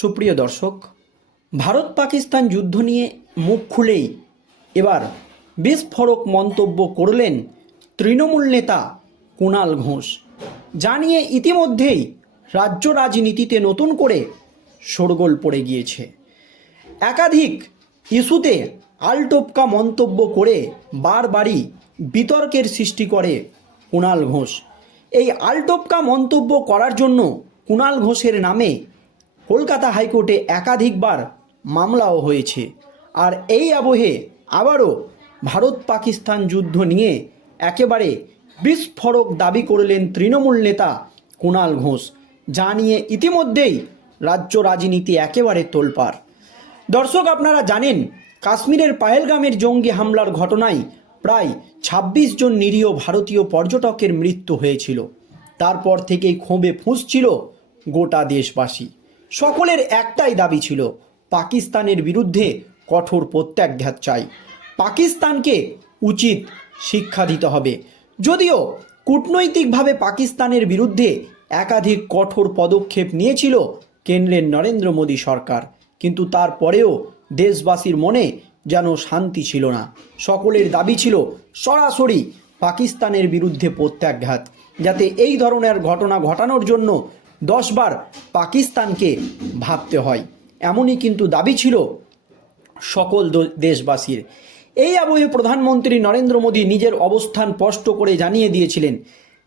সুপ্রিয় দর্শক, ভারত পাকিস্তান যুদ্ধ নিয়ে মুখ খুলেই এবার বিস্ফোরক মন্তব্য করলেন তৃণমূল নেতা কুণাল ঘোষ যা নিয়ে ইতিমধ্যেই রাজ্য রাজনীতিতে নতুন করে শোরগোল পড়ে গিয়েছে। একাধিক ইস্যুতে আলটোপকা মন্তব্য করে বারবারই বিতর্কের সৃষ্টি করে কুণাল ঘোষ। এই আলটোপকা মন্তব্য করার জন্য কুণাল ঘোষের নামে কলকাতা হাইকোর্টে একাধিকবার মামলাও হয়েছে। আর এই আবহে আবারও ভারত পাকিস্তান যুদ্ধ নিয়ে একেবারে বিস্ফোরক দাবি করলেন তৃণমূল নেতা কুণাল ঘোষ, যা নিয়ে ইতিমধ্যেই রাজ্য রাজনীতি একেবারে তোলপাড়। দর্শক, আপনারা জানেন, কাশ্মীরের পাহেলগামের জঙ্গি হামলার ঘটনায় প্রায় ২৬ জন নিরীহ ভারতীয় পর্যটকের মৃত্যু হয়েছিল। তারপর থেকেই ক্ষোভে ফুঁসছিল গোটা দেশবাসী। সকলের একটাই দাবি ছিল, পাকিস্তানের বিরুদ্ধে কঠোর প্রত্যাঘাত চাই। পাকিস্তানকে উচিত শিক্ষা দিতে হবে। যদিও কূটনৈতিকভাবে পাকিস্তানের বিরুদ্ধে একাধিক কঠোর পদক্ষেপ নিয়েছিল কেন্দ্রের নরেন্দ্র মোদী সরকার, কিন্তু তারপরেও দেশবাসীর মনে যেন শান্তি ছিল না। সকলের দাবি ছিল সরাসরি পাকিস্তানের বিরুদ্ধে প্রত্যাঘাত, যাতে এই ধরনের ঘটনা ঘটানোর জন্য দশবার পাকিস্তানকে ভাবতে হয়। এমনই কিন্তু দাবি ছিল সকল দেশবাসীর। এই আবহে প্রধানমন্ত্রী নরেন্দ্র মোদী নিজের অবস্থান স্পষ্ট করে জানিয়ে দিয়েছিলেন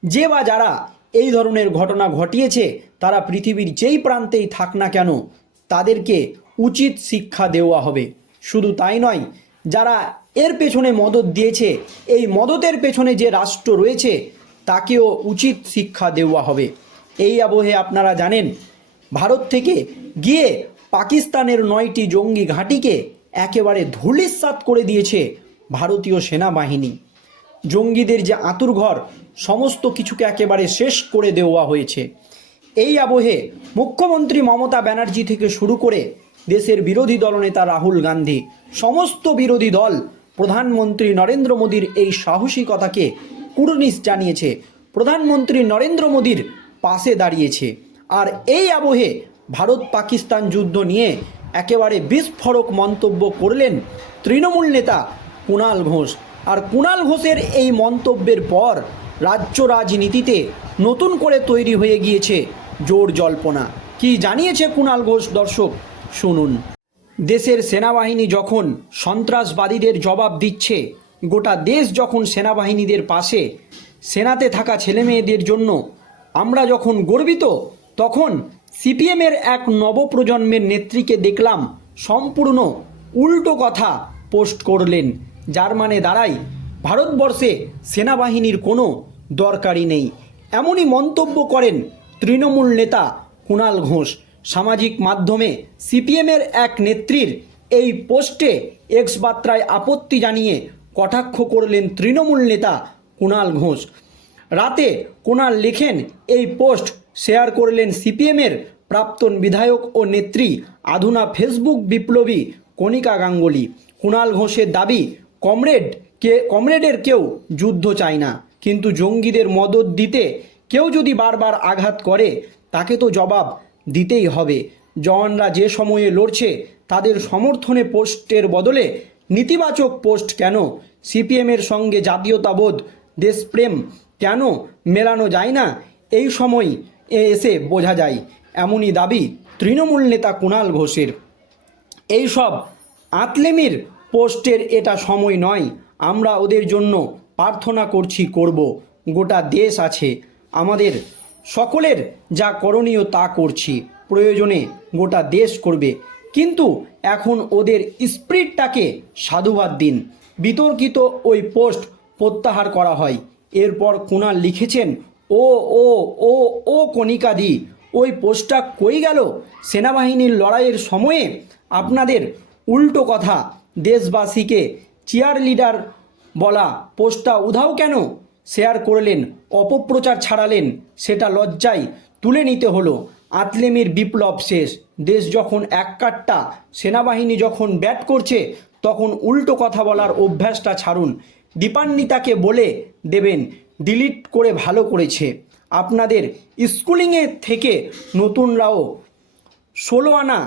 যে বা যারা এই ধরনের ঘটনা ঘটিয়েছে, তারা পৃথিবীর যেই প্রান্তেই থাক না কেন, তাদেরকে উচিত শিক্ষা দেওয়া হবে। শুধু তাই নয়, যারা এর পেছনে মদত দিয়েছে, এই মদতের পেছনে যে রাষ্ট্র রয়েছে, তাকেও উচিত শিক্ষা দেওয়া হবে। এই আবহে আপনারা জানেন, ভারত থেকে গিয়ে পাকিস্তানের নয়টি জঙ্গি ঘাঁটিকে একেবারে ধূলিসাৎ করে দিয়েছে ভারতীয় সেনাবাহিনী। জঙ্গিদের যে আঁতুরঘর সমস্ত কিছুকে একেবারে শেষ করে দেওয়া হয়েছে। এই আবহে মুখ্যমন্ত্রী মমতা ব্যানার্জি থেকে শুরু করে দেশের বিরোধী দলনেতা রাহুল গান্ধী, সমস্ত বিরোধী দল, প্রধানমন্ত্রী নরেন্দ্র মোদীর এই সাহসিকতাকে কুর্নিশ জানিয়েছে। প্রধানমন্ত্রী নরেন্দ্র মোদীর পাশে দাঁড়িয়েছে। আর এই আবহে ভারত পাকিস্তান যুদ্ধ নিয়ে একেবারে বিস্ফোরক মন্তব্য করলেন তৃণমূল নেতা কুণাল ঘোষ। আর কুণাল ঘোষের এই মন্তব্যের পর রাজ্য রাজনীতিতে নতুন করে তৈরি হয়ে গিয়েছে জোর জল্পনা। কি জানিয়েছে কুণাল ঘোষ দর্শক, শুনুন। দেশের সেনাবাহিনী যখন সন্ত্রাসবাদীদের জবাব দিচ্ছে, গোটা দেশ যখন সেনাবাহিনীদের পাশে, সেনাতে থাকা ছেলেমেয়েদের জন্য আমরা যখন গর্বিত, তখন সিপিএমের এক নবপ্রজন্মের নেত্রীকে দেখলাম সম্পূর্ণ উল্টো কথা পোস্ট করলেন, যার মানে দাঁড়ায় ভারতবর্ষে সেনাবাহিনীর কোনো দরকারই নেই। এমনই মন্তব্য করেন তৃণমূল নেতা কুণাল ঘোষ। সামাজিক মাধ্যমে সিপিএমের এক নেত্রীর এই পোস্টে এক্স বার্তায় আপত্তি জানিয়ে কটাক্ষ করলেন তৃণমূল নেতা কুণাল ঘোষ। রাতে কুণাল লেখেন এই পোস্ট শেয়ার করলেন সিপিএমের প্রাক্তন বিধায়ক ও নেত্রী আধুনা ফেসবুক বিপ্লবী কণিকা গাঙ্গুলি। কুণাল ঘোষের দাবি, কমরেড কে, কমরেডের কেউ যুদ্ধ চায় না, কিন্তু জঙ্গিদের মদত দিতে কেউ যদি বারবার আঘাত করে, তাকে তো জবাব দিতেই হবে। জওয়ানরা যে সময়ে লড়ছে, তাদের সমর্থনে পোস্টের বদলে নেতিবাচক পোস্ট কেন? সিপিএমের সঙ্গে জাতীয়তাবোধ, দেশপ্রেম কেন মেলানো যায় না? এই সময় এ এসে বোঝা যায়। এমনই দাবি তৃণমূল নেতা কুণাল ঘোষের। এই সব আতলেমির পোস্টের এটা সময় নয়। আমরা ওদের জন্য প্রার্থনা করছি, করব। গোটা দেশ আছে। আমাদের সকলের যা করণীয় তা করছি। প্রয়োজনে গোটা দেশ করবে। কিন্তু এখন ওদের স্প্রিটটাকে সাধুবাদ দিন। বিতর্কিত ওই পোস্ট প্রত্যাহার করা হয়। এরপর কুণাল লিখেছেন, ও ও ও ও কণিকাদি ওই পোস্টটা কই গেল? সেনাবাহিনীর লড়াইয়ের সময়ে আপনাদের উল্টো কথা, দেশবাসীকে চিয়ার লিডার বলা পোস্টটা উধাও কেন? শেয়ার করলেন, অপপ্রচার ছাড়ালেন, সেটা লজ্জায় তুলে নিতে হলো। আতলেমির বিপ্লব শেষ। দেশ যখন এক কাট্টা, সেনাবাহিনী যখন ব্যাট করছে, তখন উল্টো কথা বলার অভ্যাসটা ছাড়ুন। দীপান্বিতাকে বলে দেবেন, ডিলিট করে ভালো করেছে। আপনাদের স্কুলিংয়ে থেকে নতুনরাও ষোলো আনা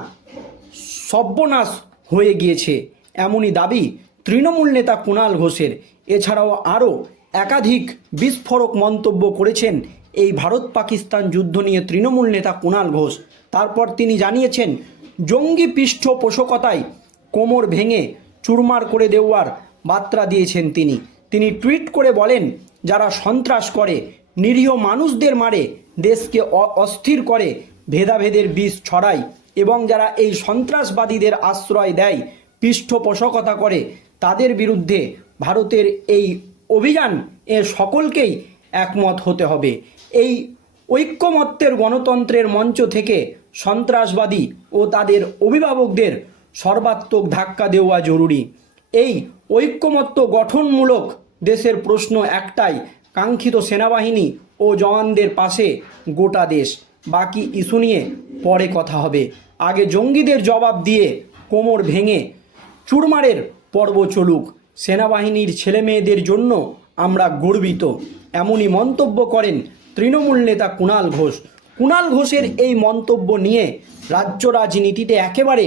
সর্বনাশ হয়ে গিয়েছে। এমনই দাবি তৃণমূল নেতা কুণাল ঘোষের। এছাড়াও আরও একাধিক বিস্ফোরক মন্তব্য করেছেন এই ভারত পাকিস্তান যুদ্ধ নিয়ে তৃণমূল নেতা কুণাল ঘোষ। তারপর তিনি জানিয়েছেন, জঙ্গি পৃষ্ঠপোষকতায় কোমর ভেঙে চুরমার করে দেওয়ার বার্তা দিয়েছেন তিনি। তিনি টুইট করে বলেন, যারা সন্ত্রাস করে, নিরীহ মানুষদের মারে, দেশকে অস্থির করে, ভেদাভেদের বিষ ছড়ায় এবং যারা এই সন্ত্রাসবাদীদের আশ্রয় দেয়, পৃষ্ঠপোষকতা করে, তাদের বিরুদ্ধে ভারতের এই অভিযান এ সকলকেই একমত হতে হবে। এই ঐক্যমত্যের গণতন্ত্রের মঞ্চ থেকে সন্ত্রাসবাদী ও তাদের অভিভাবকদের সর্বাত্মক ধাক্কা দেওয়া জরুরি। এই ঐক্যমত্য গঠনমূলক দেশের প্রশ্ন একটাই, কাঙ্ক্ষিত সেনাবাহিনী ও জওয়ানদের পাশে গোটা দেশ। বাকি ইস্যু নিয়ে পরে কথা হবে। আগে জঙ্গিদের জবাব দিয়ে কোমর ভেঙে চুরমারের পর্ব চলুক। সেনাবাহিনীর ছেলেমেয়েদের জন্য আমরা গর্বিত। এমনই মন্তব্য করেন তৃণমূল নেতা কুণাল ঘোষ। কুণাল ঘোষের এই মন্তব্য নিয়ে রাজ্য রাজনীতিতে একেবারে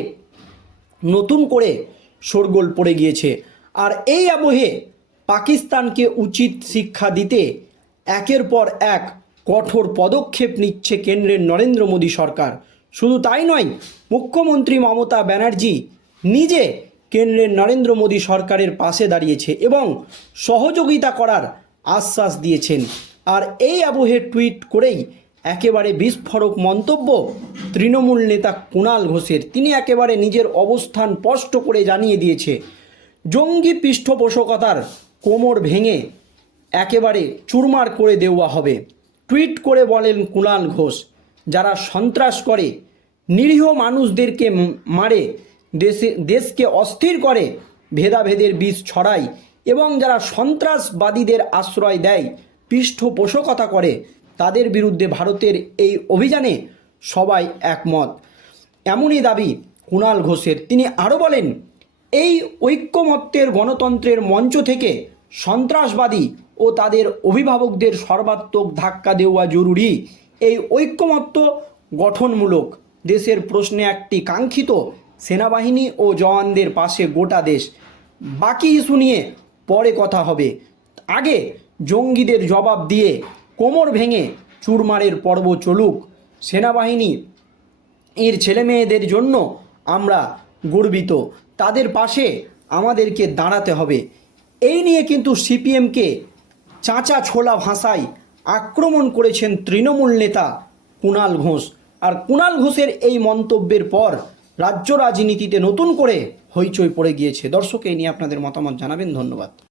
নতুন করে শোরগোল পড়ে গিয়েছে। আর এই আবহে পাকিস্তানকে উচিত শিক্ষা দিতে একের পর এক কঠোর পদক্ষেপ নিচ্ছে কেন্দ্রের নরেন্দ্র মোদী সরকার। শুধু তাই নয়, মুখ্যমন্ত্রী মমতা ব্যানার্জি নিজে কেন্দ্রের নরেন্দ্র মোদী সরকারের পাশে দাঁড়িয়েছে এবং সহযোগিতা করার আশ্বাস দিয়েছেন। আর এই আবহে টুইট করেই একেবারে বিস্ফোরক মন্তব্য? তৃণমূল নেতা কুণাল ঘোষের। তিনি একেবারে নিজের অবস্থান স্পষ্ট করে জানিয়ে দিয়েছে। জঙ্গি পৃষ্ঠপোষকতার কোমর ভেঙে একেবারে চুরমার করে দেওয়া হবে। টুইট করে বলেন কুণাল ঘোষ, যারা সন্ত্রাস করে, নিরীহ মানুষদেরকে মারে, দেশে, দেশকে অস্থির করে, ভেদাভেদের বীজ ছড়ায় এবং যারা সন্ত্রাসবাদীদের আশ্রয় দেয়, পৃষ্ঠপোষকতা করে তাদের বিরুদ্ধে ভারতের এই অভিযানে সবাই একমত। এমনই দাবি কুণাল ঘোষের। তিনি আরও বলেন, এই ঐক্যমত্যের গণতন্ত্রের মঞ্চ থেকে সন্ত্রাসবাদী ও তাদের অভিভাবকদের সর্বাত্মক ধাক্কা দেওয়া জরুরি। এই ঐক্যমত্য গঠনমূলক দেশের প্রশ্নে একটি কাঙ্ক্ষিত সেনাবাহিনী ও জওয়ানদের পাশে গোটা দেশ। বাকি ইস্যু নিয়ে পরে কথা হবে। আগে জঙ্গিদের জবাব দিয়ে কোমর ভেঙে চুরমারের পর্ব চলুক। সেনাবাহিনী, এর ছেলেমেয়েদের জন্য আমরা গর্বিত। তাদের পাশে আমাদেরকে দাঁড়াতে হবে। এই নিয়ে কিন্তু সিপিএমকে চাঁচা ছোলা ভাষায় আক্রমণ করেছেন তৃণমূল নেতা কুণাল ঘোষ। আর কুণাল ঘোষের এই মন্তব্যের পর রাজ্য রাজনীতিতে নতুন করে হইচই পড়ে গিয়েছে। দর্শক, এই নিয়ে আপনাদের মতামত জানাবেন। ধন্যবাদ।